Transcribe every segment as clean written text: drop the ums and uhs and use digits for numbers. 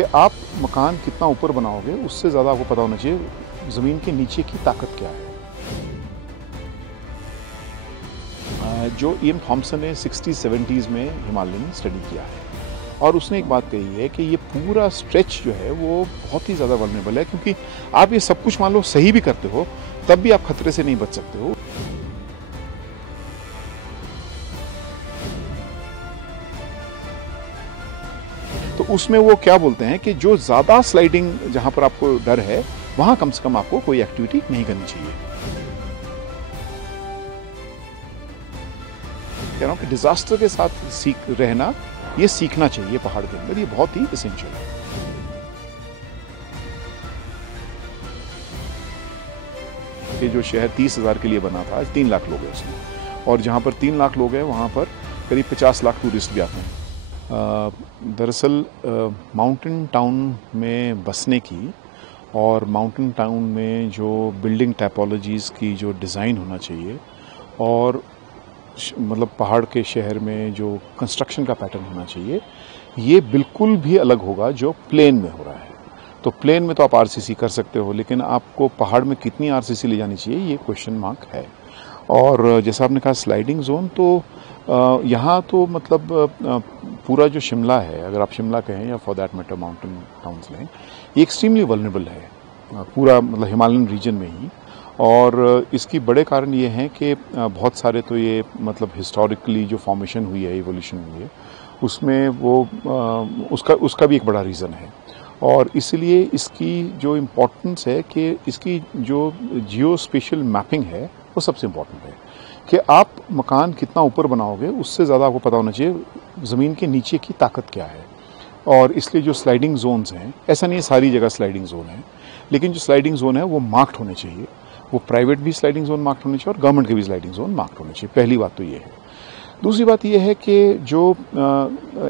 कि आप मकान कितना ऊपर बनाओगे उससे ज़्यादा आपको पता होना चाहिए ज़मीन के नीचे की ताकत क्या है। जो ईएम थॉम्सन ने 60-70s में हिमालय में स्टडी किया है और उसने एक बात कही है कि ये पूरा स्ट्रेच जो है वो बहुत ही ज़्यादा वल्नरेबल है, क्योंकि आप ये सब कुछ मान लो सही भी करते हो तब भी आप खतरे से नहीं बच सकते हो। तो उसमें वो क्या बोलते हैं कि जो ज़्यादा स्लाइडिंग जहाँ पर आपको डर है वहाँ कम से कम आपको कोई एक्टिविटी नहीं करनी चाहिए। कह रहा हूँ कि डिजास्टर के साथ रहना ये सीखना चाहिए पहाड़ के अंदर, ये बहुत ही एसेंशियल है। ये जो शहर 30,000 के लिए बना था, आज 3 लाख लोग हैं उसमें, और जहाँ पर 3 लाख लोग हैं वहाँ पर करीब 50 लाख टूरिस्ट भी आते हैं। दरअसल माउंटेन टाउन में बसने की और माउंटेन टाउन में जो बिल्डिंग टाइपोलॉजीज़ की जो डिज़ाइन होना चाहिए और मतलब पहाड़ के शहर में जो कंस्ट्रक्शन का पैटर्न होना चाहिए, ये बिल्कुल भी अलग होगा जो प्लेन में हो रहा है। तो प्लेन में तो आप आरसीसी कर सकते हो, लेकिन आपको पहाड़ में कितनी आरसीसी ले जानी चाहिए ये क्वेश्चन मार्क है। और जैसा आपने कहा स्लाइडिंग जोन, तो यहाँ तो मतलब पूरा जो शिमला है, अगर आप शिमला कहें या for that matter mountain towns में, ये एक्सट्रीमली वल्नरेबल है पूरा मतलब हिमालयन रीजन में ही। और इसकी बड़े कारण ये हैं कि बहुत सारे तो ये मतलब हिस्टोरिकली जो फॉर्मेशन हुई है, इवोल्यूशन हुई है, उसमें वो उसका भी एक बड़ा रीज़न है। और इसलिए इसकी जो इम्पोर्टेंस है कि इसकी जो जियो स्पेशल मैपिंग है वो सबसे इम्पोर्टेंट है कि आप मकान कितना ऊपर बनाओगे उससे ज़्यादा आपको पता होना चाहिए ज़मीन के नीचे की ताकत क्या है। और इसलिए जो स्लाइडिंग जोन्स हैं, ऐसा नहीं है सारी जगह स्लाइडिंग जोन है, लेकिन जो स्लाइडिंग जोन है वो मार्क्ड होने चाहिए। वो प्राइवेट भी स्लाइडिंग जोन मार्क्ड होने चाहिए और गवर्नमेंट के भी स्लाइडिंग जोन मार्क्ड होने चाहिए। पहली बात तो ये है। दूसरी बात ये है कि जो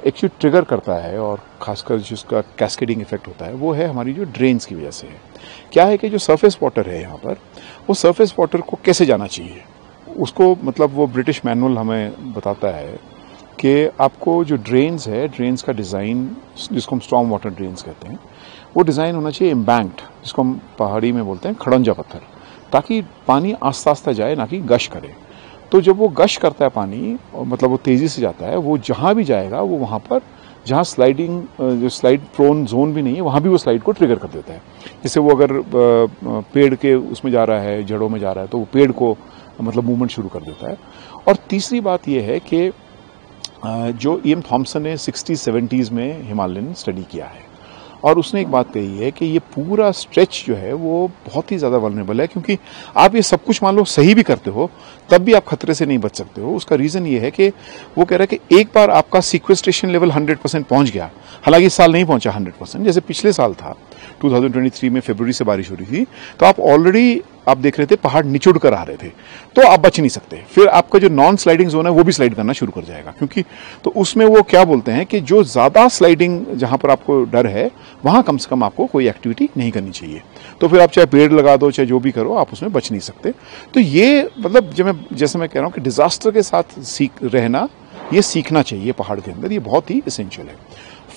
एक्चुअली ट्रिगर करता है और खासकर जिसका कैस्केडिंग इफेक्ट होता है वो है हमारी जो ड्रेन्स की वजह से है। क्या है कि जो सरफेस वाटर है यहाँ पर, वो सरफेस वाटर को कैसे जाना चाहिए उसको मतलब वो ब्रिटिश मैनुअल हमें बताता है कि आपको जो ड्रेन्स है, ड्रेन्स का डिज़ाइन जिसको हम स्टॉर्म वाटर ड्रेन्स कहते हैं, वो डिज़ाइन होना चाहिए एम्बैंक्ड, जिसको हम पहाड़ी में बोलते हैं खड़ंजा पत्थर, ताकि पानी आस्ता आस्ता जाए, ना कि गश करे। तो जब वो गश करता है पानी, मतलब वो तेज़ी से जाता है, वो जहाँ भी जाएगा वो वहाँ पर जहाँ स्लाइडिंग जो स्लाइड प्रोन जोन भी नहीं है वहाँ भी वो स्लाइड को ट्रिगर कर देता है। जैसे वो अगर पेड़ के उसमें जा रहा है, जड़ों में जा रहा है, तो वो पेड़ को मतलब मूवमेंट शुरू कर देता है। और तीसरी बात ये है कि जो ईएम थॉम्सन ने 60-70s में हिमालय ने स्टडी किया है और उसने एक बात कही है कि ये पूरा स्ट्रेच जो है वो बहुत ही ज़्यादा वल्नरेबल है, क्योंकि आप ये सब कुछ मान लो सही भी करते हो तब भी आप खतरे से नहीं बच सकते हो। उसका रीज़न ये है कि वो कह रहा है कि एक बार आपका सीक्वेस्ट्रेशन लेवल 100% पहुंच गया, हालांकि इस साल नहीं पहुंचा 100%, जैसे पिछले साल था 2023 में फरवरी से बारिश हो रही थी, तो आप ऑलरेडी आप देख रहे थे पहाड़ निचुड़ कर आ रहे थे, तो आप बच नहीं सकते। फिर आपका जो नॉन स्लाइडिंग जोन है वो भी स्लाइड करना शुरू कर जाएगा, क्योंकि तो उसमें वो क्या बोलते हैं कि जो ज़्यादा स्लाइडिंग जहाँ पर आपको डर है वहाँ कम से कम आपको कोई एक्टिविटी नहीं करनी चाहिए। तो फिर आप चाहे पेड़ लगा दो चाहे जो भी करो, आप उसमें बच नहीं सकते। तो ये मतलब जैसे मैं कह रहा हूँ कि डिजास्टर के साथ रहना ये सीखना चाहिए पहाड़ के अंदर, ये बहुत ही एसेंशियल है।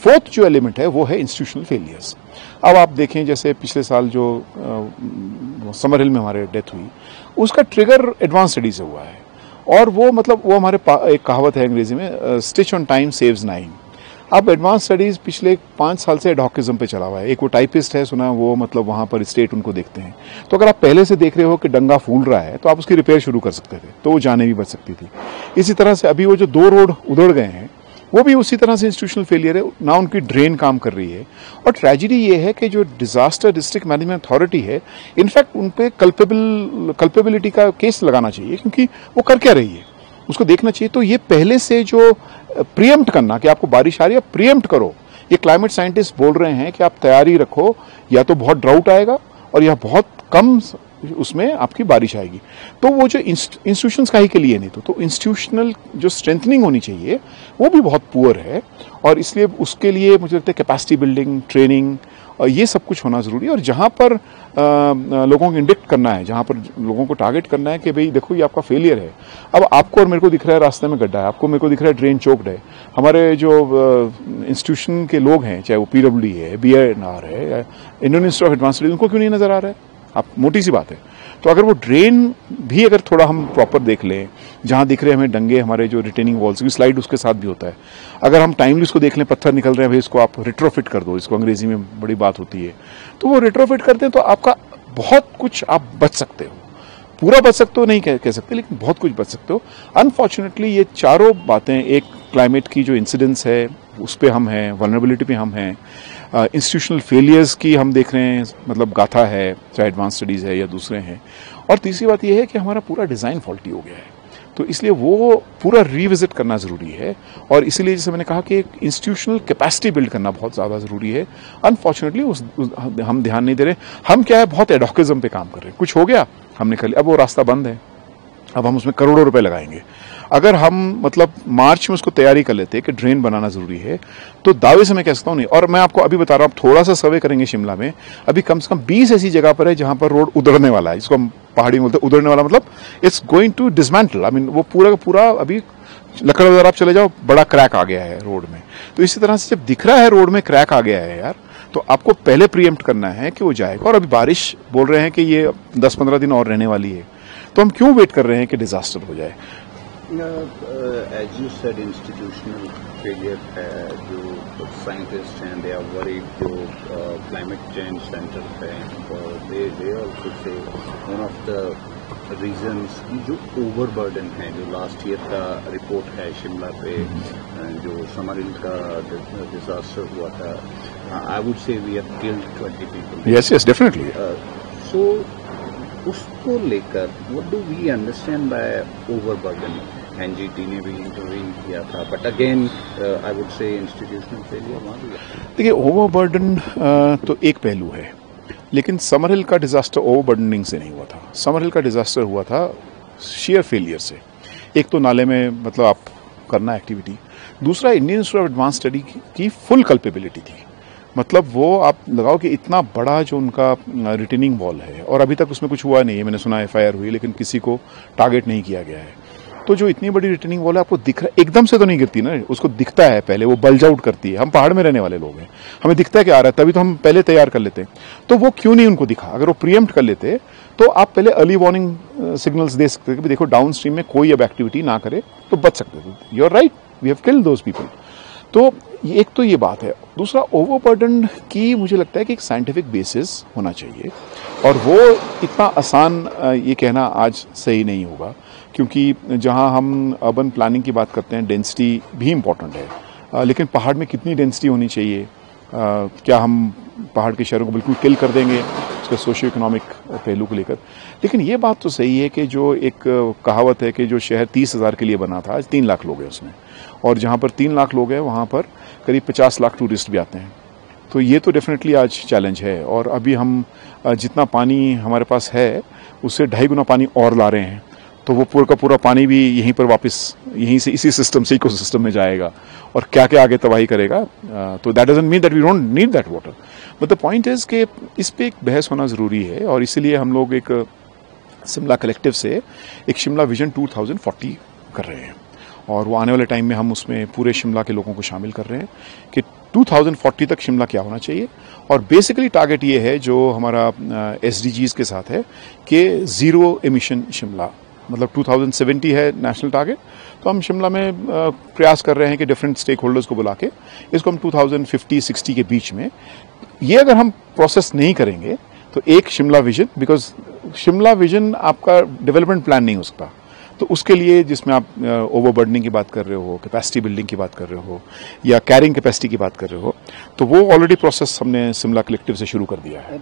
फोर्थ जो एलिमेंट है वो है इंस्टीट्यूशनल फेलियर्स। अब आप देखें जैसे पिछले साल जो समर हिल में हमारे डेथ हुई, उसका ट्रिगर एडवांस स्टडी से हुआ है, और वो मतलब वो हमारे एक कहावत है अंग्रेजी में, स्टिच ऑन टाइम सेव्स 9। अब एडवांस स्टडीज़ पिछले 5 साल से एडहॉकिज्म पे चला हुआ है। एक वो टाइपिस्ट है, सुना, वो मतलब वहाँ पर स्टेट उनको देखते हैं, तो अगर आप पहले से देख रहे हो कि डंगा फूल रहा है तो आप उसकी रिपेयर शुरू कर सकते थे, तो वो जाने भी बच सकती थी। इसी तरह से अभी वो जो 2 रोड उधड़ गए हैं वो भी उसी तरह से इंस्टीट्यूशनल फेलियर है, ना उनकी ड्रेन काम कर रही है। और ट्रेजिडी ये है कि जो डिजास्टर डिस्ट्रिक्ट मैनेजमेंट अथॉरिटी है, इनफैक्ट उन पे कल्पेबिलिटी का केस लगाना चाहिए, क्योंकि वो कर क्या रही है उसको देखना चाहिए। तो ये पहले से जो प्रीएम्प्ट करना कि आपको बारिश आ रही है, प्रीएम्प्ट करो। ये क्लाइमेट साइंटिस्ट बोल रहे हैं कि आप तैयारी रखो, या तो बहुत ड्राउट आएगा और या बहुत कम उसमें आपकी बारिश आएगी। तो वो जो इंस्टीट्यूशंस का ही के लिए नहीं, तो इंस्टीट्यूशनल जो स्ट्रेंथनिंग होनी चाहिए वो भी बहुत पुअर है। और इसलिए उसके लिए मुझे लगता है कैपेसिटी बिल्डिंग, ट्रेनिंग और ये सब कुछ होना ज़रूरी है। और जहाँ पर लोगों को इंडिक्ट करना है, जहाँ पर लोगों को टारगेट करना है कि भाई देखो ये आपका फेलियर है, अब आपको और मेरे को दिख रहा है रास्ते में गड्ढा है, आपको मेरे को दिख रहा है ड्रेन चोक्ड है, हमारे जो इंस्टीट्यूशन के लोग हैं, चाहे वो PWD है, BNR है या Indian institute of advance studies, उनको क्यों नहीं नज़र आ रहा है? आप मोटी सी बात है। तो अगर वो ड्रेन भी अगर थोड़ा हम प्रॉपर देख लें, जहाँ दिख रहे हैं हमें डंगे, हमारे जो रिटेनिंग वॉल्स की स्लाइड उसके साथ भी होता है, अगर हम टाइमली उसको देख लें, पत्थर निकल रहे हैं भाई इसको आप रिट्रोफिट कर दो, इसको अंग्रेजी में बड़ी बात होती है, तो वो रिट्रोफिट करते हैं तो आपका बहुत कुछ आप बच सकते हो। पूरा बच सकते हो नहीं कह सकते, लेकिन बहुत कुछ बच सकते हो। अनफॉर्चुनेटली ये चारों बातें, एक क्लाइमेट की जो इंसिडेंस है उस पर हम हैं, वल्नरेबिलिटी पे हम हैं, इंस्टीट्यूशनल फेलियर्स की हम देख रहे हैं, मतलब गाथा है, चाहे एडवांस स्टडीज़ है या दूसरे हैं, और तीसरी बात यह है कि हमारा पूरा डिज़ाइन फॉल्टी हो गया है। तो इसलिए वो पूरा रिविजिट करना ज़रूरी है, और इसीलिए जैसे मैंने कहा कि एक इंस्टीट्यूशनल कैपेसिटी बिल्ड करना बहुत ज़्यादा ज़रूरी है। अनफॉर्चुनेटली हम ध्यान नहीं दे रहे। हम क्या है, बहुत एडोकिज्म पे काम कर रहे हैं, कुछ हो गया हमने कर लिया, अब वो रास्ता बंद है, अब हम उसमें करोड़ों रुपए लगाएंगे। अगर हम मतलब मार्च में उसको तैयारी कर लेते कि ड्रेन बनाना ज़रूरी है, तो दावे से मैं कह सकता हूँ नहीं। और मैं आपको अभी बता रहा हूँ, थोड़ा सा सर्वे करेंगे शिमला में, अभी कम से कम 20 ऐसी जगह पर है जहाँ पर रोड उधड़ने वाला है, जिसको हम पहाड़ी में बोलते हैं उधड़ने वाला, मतलब it's going to dismantle. I mean वो पूरा का पूरा अभी लखनऊ अगर आप चले जाओ, बड़ा क्रैक आ गया है रोड में। तो इसी तरह से जब दिख रहा है रोड में क्रैक आ गया है यार, तो आपको पहले प्रीएम्प्ट करना है कि वो जाएगा। और अभी बारिश बोल रहे हैं कि ये 10-15 दिन और रहने वाली है, तो हम क्यों वेट कर रहे हैं कि डिजास्टर हो जाए? As you said, institutional failure है, जो साइंटिस्ट हैं, they are worried, जो climate change center है, they also say one of the reasons जो overburden है, जो last year का रिपोर्ट है शिमला पे, जो समरहिल का डिजास्टर हुआ था, I would say we have killed 20 people. Yes, definitely. So उसको लेकर what do we understand by overburden? NGT ने भी इंटरवीन किया था, but again I would say institutional failure वहाँ भी। देखिए, ओवरबर्डन तो एक पहलू है, लेकिन समरहिल का डिजास्टर ओवरबर्डनिंग से नहीं हुआ था। समरहिल का डिजास्टर हुआ था शेयर फेलियर से। एक तो नाले में मतलब आप करना एक्टिविटी, दूसरा Indian institute of advance study की फुल कल्पेबिलिटी थी। मतलब वो आप लगाओ कि इतना बड़ा जो उनका रिटेनिंग वॉल है, और अभी तक उसमें कुछ हुआ नहीं है, मैंने सुना FIR हुई, लेकिन किसी को टारगेट नहीं किया गया है। तो जो इतनी बड़ी रिटेनिंग वॉल है, आपको दिख रहा है, एकदम से तो नहीं गिरती ना, उसको दिखता है पहले, वो बल्ज आउट करती है। हम पहाड़ में रहने वाले लोग हैं, हमें दिखता है कि आ रहा है, तभी तो हम पहले तैयार कर लेते हैं। तो वो क्यों नहीं उनको दिखा? अगर वो प्रीएम्प्ट कर लेते तो आप पहले अर्ली वार्निंग सिग्नल्स दे सकते थे कि देखो डाउन स्ट्रीम में कोई अब एक्टिविटी ना करे, तो बच सकते थे। You are right, we have killed those people. तो एक तो ये बात है। दूसरा, ओवरबर्डन की मुझे लगता है कि एक साइंटिफिक बेसिस होना चाहिए, और वो इतना आसान ये कहना आज सही नहीं होगा, क्योंकि जहां हम अर्बन प्लानिंग की बात करते हैं, डेंसिटी भी इम्पॉर्टेंट है, लेकिन पहाड़ में कितनी डेंसिटी होनी चाहिए? क्या हम पहाड़ के शहरों को बिल्कुल किल कर देंगे उसका सोशियो इकोनॉमिक पहलू को लेकर? लेकिन ये बात तो सही है कि जो एक कहावत है कि जो शहर 30,000 के लिए बना था, आज 3 लाख लोग हैं उसमें, और जहाँ पर 3 लाख लोग हैं वहाँ पर करीब 50 लाख टूरिस्ट भी आते हैं। तो ये तो डेफिनेटली आज चैलेंज है। और अभी हम जितना पानी हमारे पास है उससे 2.5 गुना पानी और ला रहे हैं, तो वो पूरा का पूरा पानी भी यहीं पर वापस यहीं से इसी सिस्टम से इकोसिस्टम में जाएगा, और क्या क्या आगे तबाही करेगा। तो that doesn't mean that we don't need that water, but the point is कि इस पे एक बहस होना ज़रूरी है। और इसीलिए हम लोग एक शिमला कलेक्टिव से एक शिमला विजन 2040 कर रहे हैं, और वो आने वाले टाइम में हम उसमें पूरे शिमला के लोगों को शामिल कर रहे हैं कि 2040 तक शिमला क्या होना चाहिए। और बेसिकली टारगेट ये है जो हमारा SDGs के साथ है कि ज़ीरो एमिशन शिमला, मतलब 2070 है नेशनल टारगेट। तो हम शिमला में प्रयास कर रहे हैं कि डिफरेंट स्टेक होल्डर्स को बुला के इसको हम 2050-60 के बीच में, ये अगर हम प्रोसेस नहीं करेंगे तो एक Shimla vision, because Shimla vision आपका डेवलपमेंट प्लान नहीं हो सकता। तो उसके लिए जिसमें आप ओवरबर्डनिंग की बात कर रहे हो, कैपेसिटी बिल्डिंग की बात कर रहे हो, या कैरिंग कैपेसिटी की बात कर रहे हो, तो वो ऑलरेडी प्रोसेस हमने शिमला कलेक्टिव से शुरू कर दिया है।